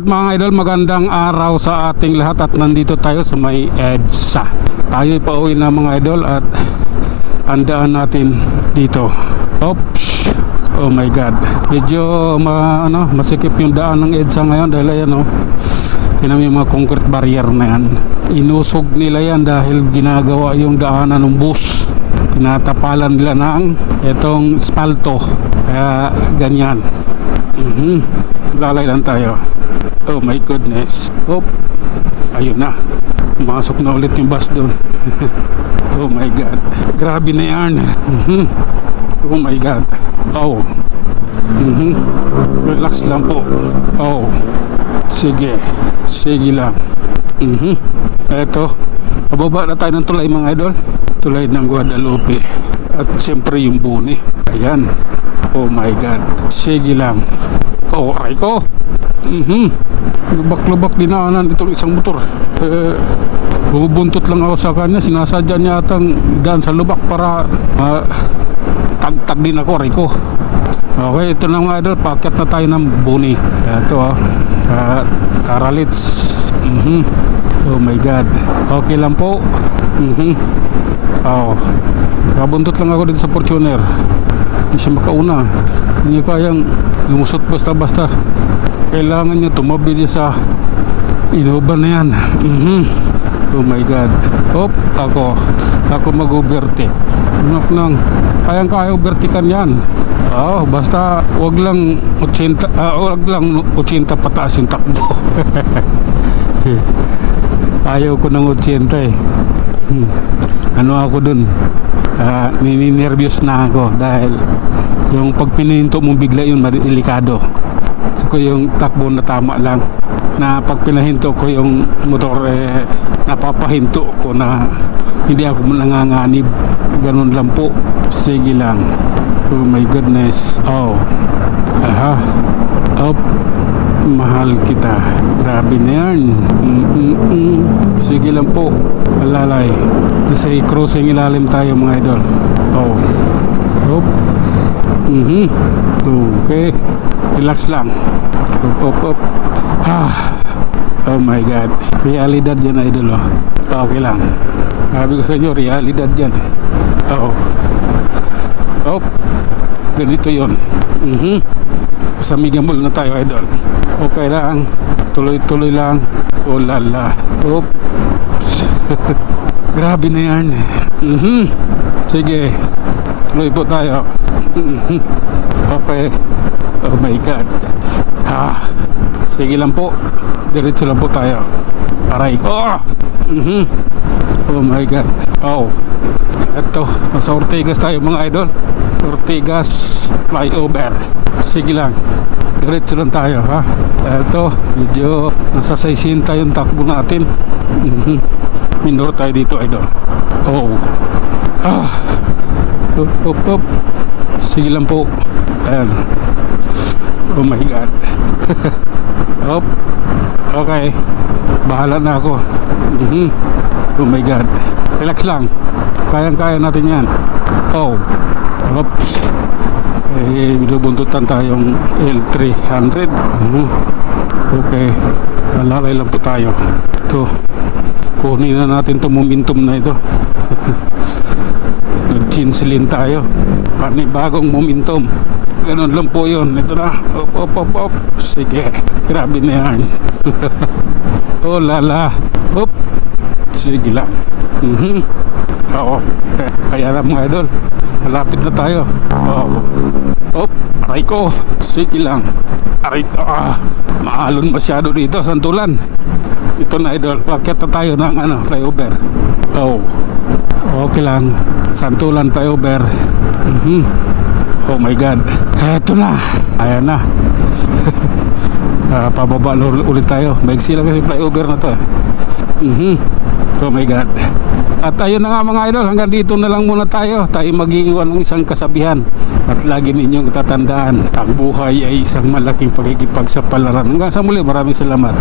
Alright mga idol, magandang araw sa ating lahat at nandito tayo sa may EDSA. Tayo pauwi na mga idol at andaan natin dito. Oops. Oh my god. Medyo masikip yung daan ng EDSA ngayon dahil ayan tinan mo yung mga concrete barrier na yan. Inusog nila yan dahil ginagawa yung daanan ng bus. Tinatapalan nila ng itong spalto. Kaya ganyan. Lalay lang tayo. Oh my goodness. Oh, ayun na. Masok na ulit yung bus doon. Oh my god. Grabe na yan. Oh my god. Oh. Relax lang po. Oh. Sige. Sige lang. Eto. Pababa na tayo ng tulay mga idol. Tulay ng Guadalupe. At siyempre yung Buni. Ayan. Oh my god. Sige lang. Oh, aray ko. Lubak-lubak dinaanan itong isang motor. Bubuntot lang ako sa kanya. Sinasadya niya atang daan sa lubak para tagtag din ako, aray ko. Okay, ito na mga idol. Paakyat na tayo ng Buni. Ito Karalits. Oh my god. Okay lang po. Oh. Kabuntot lang ako dito sa Fortuner. Hindi siya makauna. Hindi niya kayang lumusot basta-basta. Kailangan niya tumabili sa Innova na yan. Oh my god. Hop, ako mag-overtake. Kayang-kaya overtakean yan. Basta wag lang 80 pataas yung takbo. Ayaw ko ng 80 eh. Ano ako dun? Nininervyos na ako dahil yung pag pinahinto mo bigla yun delikado. So ko yung takbo na tama lang, na pag pinahinto ko yung motor napapahinto ko na hindi ako nanganganib. Ganun lang po. Sige lang. Oh my goodness. Oh. Mahal kita. Grabe na yan. Sige lang po. Alalay. Kasi crossing ilalim tayo mga idol. Oh. Hop. Okay. Relax lang. Hop. Oh my god. Realidad yan idol. Okay lang. Sabi ko sa inyo, realidad yan. Hop. Ganito yun. Sa Migamol na tayo idol. Okay lang. Tuloy-tuloy lang. Oh lala. Hop. Grabe na yan. Sige. Tuloy po tayo. Okay. Oh my god. Sige lang po. Diretso lang po tayo. Aray ko. Oh my god. Oh. Ito. Sa Ortigas tayo mga idol. Ortigas flyover. Sige lang. Diretso lang tayo ha. Ito. Medyo nasa 60 yung takbo natin. Minor tayo dito idol. Oh. Hop. Sige lang po. Ayan. Oh my god. Hop. Okay. Bahala na ako. Oh my god. Relax lang. Kayang-kaya natin yan. Oh. Oops. Binubuntutan tayong L300. Okay. Alalay lang po tayo. Ito. Kunin na natin itong momentum na ito. Nag-chinsilin tayo. Panibagong momentum. Ganun lang po yun. Ito na. Op. Sige. Grabe na yan. Oh lala. Hop. Sige lang. Oo. Kaya lang mga idol. Malapit na tayo. Hop. Aray ko. Sige lang. Aray ko. Maalon masyado dito. Santulan. Ito na idol. Pakyat na tayo ng flyover. Okay lang. Santulan flyover. Oh my god. Eto na. Ayan na. Pababa ulit tayo. Maigsi lang kasi flyover na to. Oh my god. At ayun na nga mga idol, hanggang dito na lang muna tayo. Tayo mag-iiwan ng isang kasabihan. At lagi ninyong tatandaan, ang buhay ay isang malaking pakikipagsapalaran. Hanggang sa muli, maraming salamat.